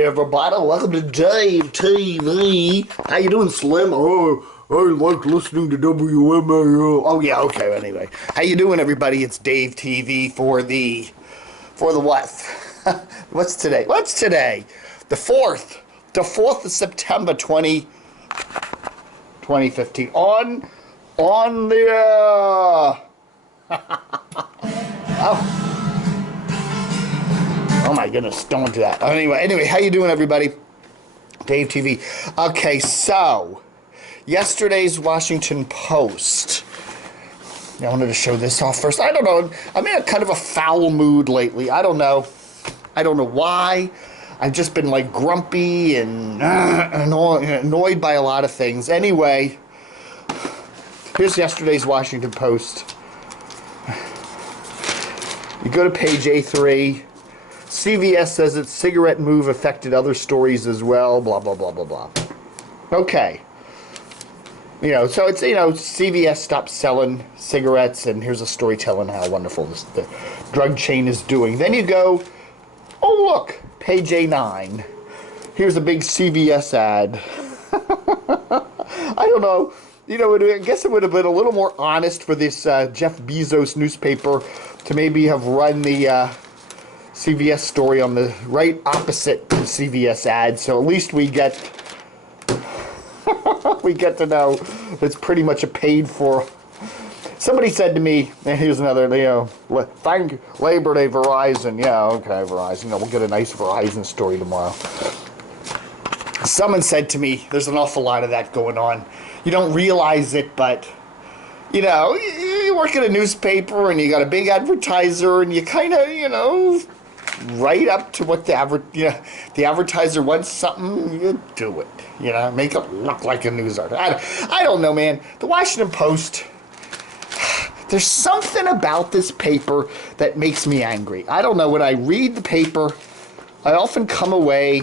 Hey everybody, welcome to Dave TV. How you doing, Slim? Oh, I like listening to WNEW. Oh yeah, okay, anyway. How you doing, everybody? It's Dave TV for the what? What's today? The 4th. The 4th of September 2015. On the Oh my goodness, don't do that. Anyway, how you doing, everybody? Dave TV. Okay, so yesterday's Washington Post. I wanted to show this off first. I don't know. I'm in a kind of a foul mood lately. I don't know why. I've just been like grumpy and annoyed by a lot of things. Anyway, here's yesterday's Washington Post. You go to page A3. CVS says its cigarette move affected other stories as well, blah, blah, blah, blah, blah. Okay. So it's, CVS stopped selling cigarettes, and here's a story telling how wonderful the drug chain is doing. Then you go, oh, look, page A9. Here's a big CVS ad. I don't know. I guess it would have been a little more honest for this Jeff Bezos newspaper to maybe have run the CVS story on the right opposite the CVS ad, so at least we get to know it's pretty much a paid for. Somebody said to me, and here's another, thank Labor Day Verizon. Yeah, okay, Verizon. We'll get a nice Verizon story tomorrow. Someone said to me, there's an awful lot of that going on. You don't realize it, but you work at a newspaper and you got a big advertiser and you kind of, right up to what the advertiser wants something, you do it. Make it look like a news article. I don't know, man. The Washington Post, there's something about this paper that makes me angry. I don't know. When I read the paper, I often come away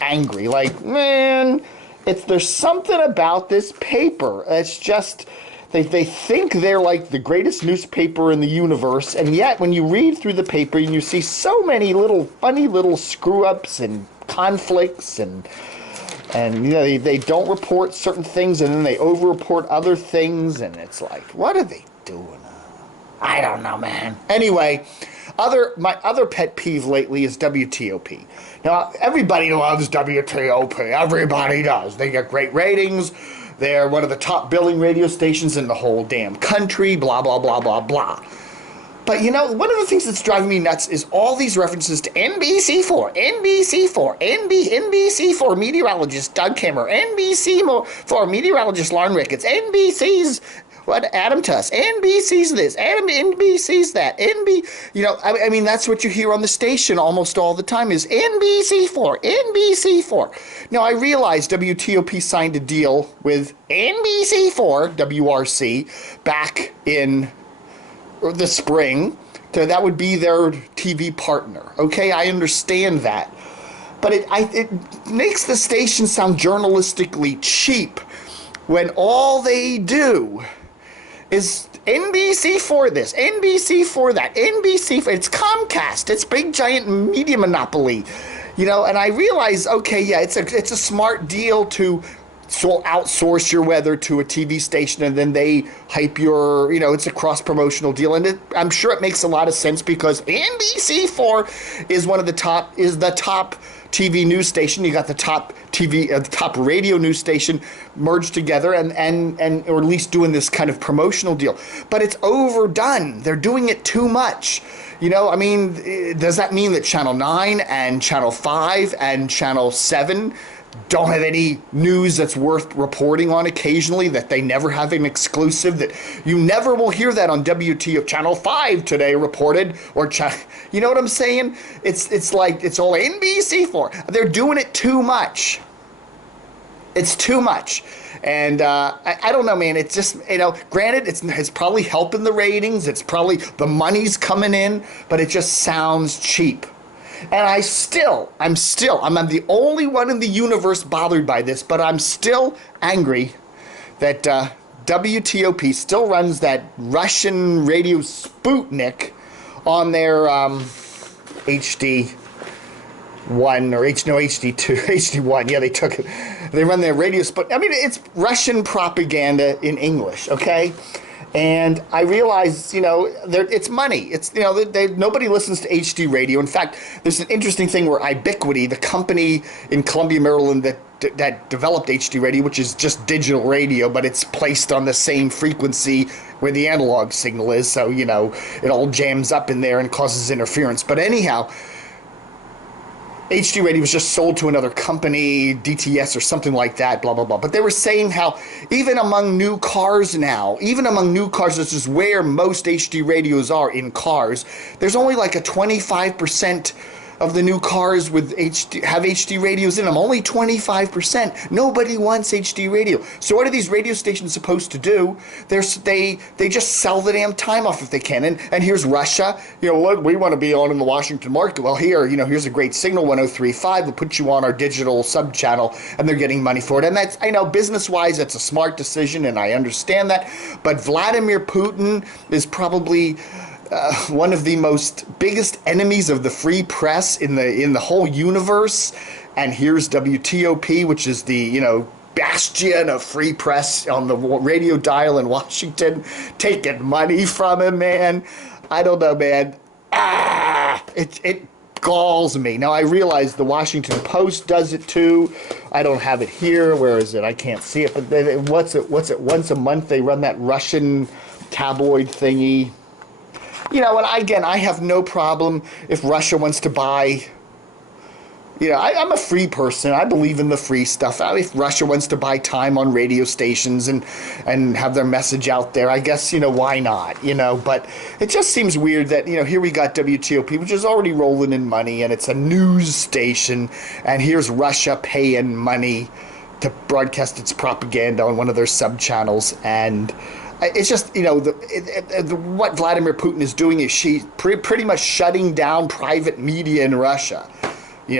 angry. Like, man, there's something about this paper. It's just, they think they're like the greatest newspaper in the universe, and yet when you read through the paper and you see so many funny little screw-ups and conflicts and they don't report certain things and then they over-report other things, and it's like, what are they doing? I don't know, man. Anyway, my other pet peeve lately is WTOP. Now, everybody loves WTOP. Everybody does. They get great ratings. They're one of the top billing radio stations in the whole damn country, blah, blah, blah, blah, blah. But, one of the things that's driving me nuts is all these references to NBC4, NBC4 meteorologist Doug Kimmer, NBC4 meteorologist Lauren Ricketts, NBC's Adam Tuss, NBC's this, NBC's that, I mean, that's what you hear on the station almost all the time is NBC4. Now, I realize WTOP signed a deal with NBC4, WRC, back in the spring. That would be their TV partner. Okay, I understand that. But it makes the station sound journalistically cheap when all they do is NBC for this, NBC for that, NBC for... It's Comcast. It's big, giant media monopoly. And I realize, okay, yeah, it's a smart deal to outsource your weather to a TV station, and then they hype your, it's a cross-promotional deal. And I'm sure it makes a lot of sense because NBC4 is the top TV news station. You got the top top radio news station merged together and or at least doing this kind of promotional deal. But it's overdone. They're doing it too much. Does that mean that Channel 9 and Channel 5 and Channel 7 don't have any news that's worth reporting on occasionally, that they never have an exclusive, that you never will hear that on WTO? Channel 5 today reported, or you know what I'm saying? It's like it's all NBC4. They're doing it too much. It's too much. And I don't know, man. It's just, granted, it's probably helping the ratings. It's probably the money's coming in, but it just sounds cheap. And I'm the only one in the universe bothered by this, but I'm still angry that WTOP still runs that Russian radio Sputnik on their HD 1 or HD2, HD1. Yeah, they took it. They run their radio spot. I mean, it's Russian propaganda in English, okay? And I realize, it's money. It's, nobody listens to HD radio. In fact, there's an interesting thing where Ubiquity, the company in Columbia, Maryland that developed HD radio, which is just digital radio, but it's placed on the same frequency where the analog signal is. So, it all jams up in there and causes interference. But anyhow, HD radio was just sold to another company, DTS or something like that, blah, blah, blah. But they were saying how even among new cars now, this is where most HD radios are in cars, there's only like a 25% of the new cars with have HD radios in them. Only 25%. Nobody wants HD radio. So what are these radio stations supposed to do? They just sell the damn time off if they can. And here's Russia. Look, we want to be on in the Washington market. Well, here's a great signal, 103.5. We'll put you on our digital sub channel, and they're getting money for it. And that's, I know, business-wise, that's a smart decision, and I understand that. But Vladimir Putin is probably one of the biggest enemies of the free press in the whole universe. And here's WTOP, which is the bastion of free press on the radio dial in Washington, taking money from him, man. I don't know, man. It galls me. Now I realize the Washington Post does it too. I don't have it here. Where is it? I can't see it. But what's it? Once a month they run that Russian tabloid thingy. And again, I have no problem if Russia wants to buy, I'm a free person. I believe in the free stuff. If Russia wants to buy time on radio stations and have their message out there, I guess, why not, But it just seems weird that, here we got WTOP, which is already rolling in money, and it's a news station, and here's Russia paying money to broadcast its propaganda on one of their sub-channels, and it's just, what Vladimir Putin is doing is pretty much shutting down private media in Russia.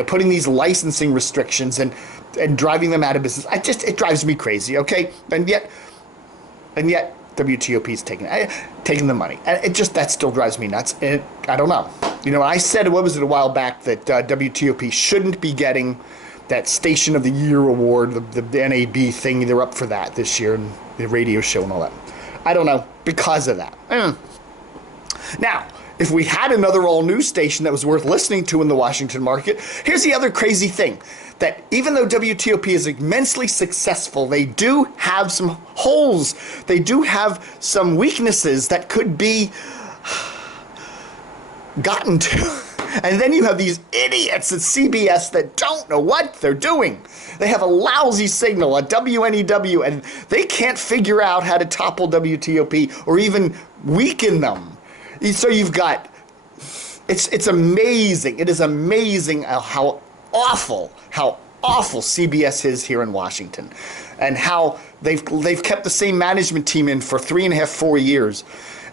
Putting these licensing restrictions and driving them out of business. It drives me crazy, okay? And yet WTOP is taking the money. And that still drives me nuts. I don't know. I said, what was it, a while back, that WTOP shouldn't be getting that Station of the Year award, the NAB thing. They're up for that this year, and the radio show and all that. I don't know, because of that. Now, if we had another all-news station that was worth listening to in the Washington market, here's the other crazy thing, that even though WTOP is immensely successful, they do have some holes. They do have some weaknesses that could be gotten to. And then you have these idiots at CBS that don't know what they're doing. They have a lousy signal at WNEW, and they can't figure out how to topple WTOP or even weaken them. So you've got, it's amazing. It is amazing how awful CBS is here in Washington, and how they've kept the same management team in for 3.5, 4 years.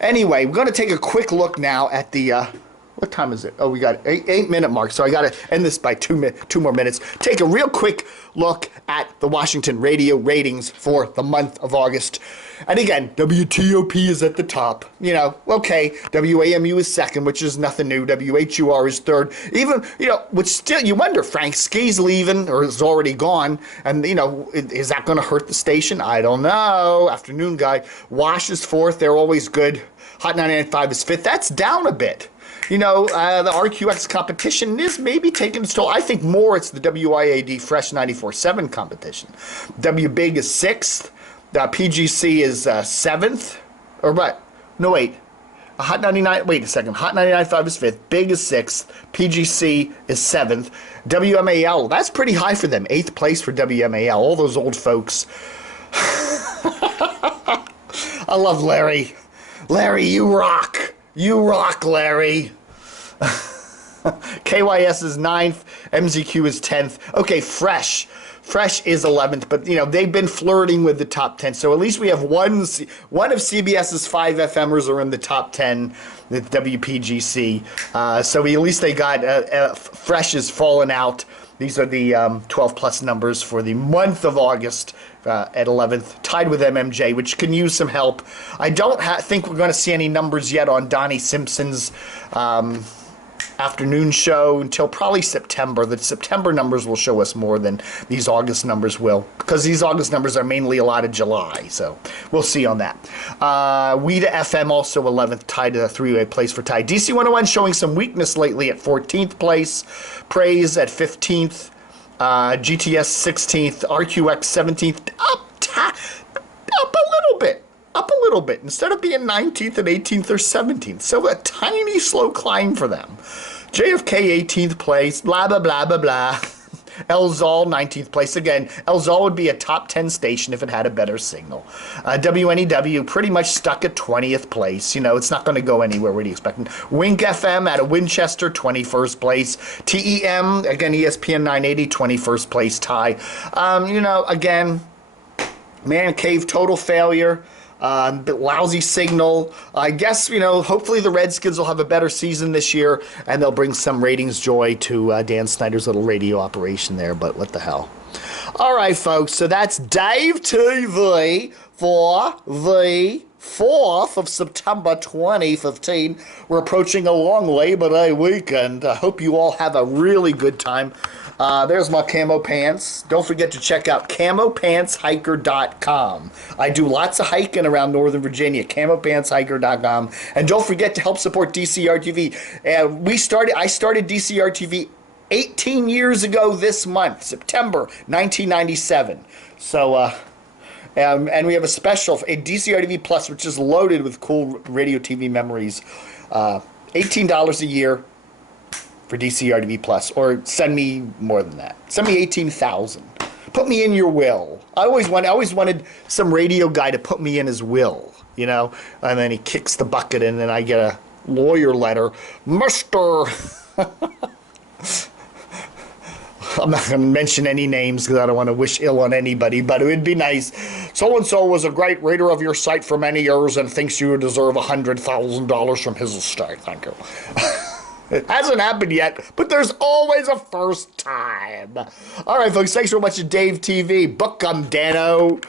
Anyway, we're going to take a quick look now at the. What time is it? Oh, we got 8-minute mark, so I got to end this by 2 more minutes. Take a real quick look at the Washington radio ratings for the month of August. And again, WTOP is at the top. Okay, WAMU is second, which is nothing new. WHUR is third. Even, which still, you wonder, Frank Ski's leaving or is already gone. And, is that going to hurt the station? I don't know. Afternoon guy. Wash is fourth. They're always good. Hot 99.5 is fifth. That's down a bit. The RQX competition is maybe taking its toll. I think more it's the WIAD Fresh 94.7 competition. WBig is sixth. PGC is seventh. Or what? No, wait. Hot 99. Wait a second. Hot 99.5 is fifth. Big is sixth. PGC is seventh. WMAL. That's pretty high for them. Eighth place for WMAL. All those old folks. I love Larry. Larry, you rock. You rock, Larry. KYS is 9th. MZQ is 10th. Okay, Fresh. Fresh is 11th, but, they've been flirting with the top 10. So at least we have one of CBS's 5 FMers are in the top 10, the WPGC. So at least they got, Fresh is fallen out. These are the 12-plus numbers for the month of August at 11th, tied with MMJ, which can use some help. I don't think we're going to see any numbers yet on Donnie Simpson's afternoon show until probably September. The September numbers will show us more than these August numbers will, because these August numbers are mainly a lot of July, so we'll see on that. WETA FM also 11th, tied to the three-way place for tie. DC 101 showing some weakness lately at 14th place, Praise at 15th, GTS 16th, RQX 17th, up a little bit. Up a little bit. Instead of being 19th and 18th, they're 17th. So a tiny slow climb for them. JFK 18th place, blah, blah, blah, blah, blah. El Zal 19th place. Again, El Zal would be a top 10 station if it had a better signal. WNEW pretty much stuck at 20th place. You know, it's not going to go anywhere. What are you expecting? Wink FM out of Winchester, 21st place. TEM, again, ESPN 980, 21st place tie. You know, again, Man Cave, total failure. Lousy signal. I guess, you know, hopefully the Redskins will have a better season this year and they'll bring some ratings joy to Dan Snyder's little radio operation there, but what the hell. All right, folks, so that's Dave TV for the 4th of September 2015. We're approaching a long Labor Day weekend. I hope you all have a really good time. There's my camo pants. Don't forget to check out CamoPantsHiker.com. I do lots of hiking around Northern Virginia. CamoPantsHiker.com. And don't forget to help support DCR TV. I started DCR TV 18 years ago this month, September 1997. So, and we have a special, a DCR TV Plus, which is loaded with cool radio TV memories. $18 a year for DCR TV Plus, or send me more than that. Send me 18,000. Put me in your will. I always wanted some radio guy to put me in his will, you know. And then he kicks the bucket in, and I get a lawyer letter, Mister. I'm not going to mention any names because I don't want to wish ill on anybody, but it would be nice. So-and-so was a great reader of your site for many years and thinks you deserve $100,000 from his estate. Thank you. It hasn't happened yet, but there's always a first time. All right, folks, thanks for watching Dave TV. Book 'em, Dano.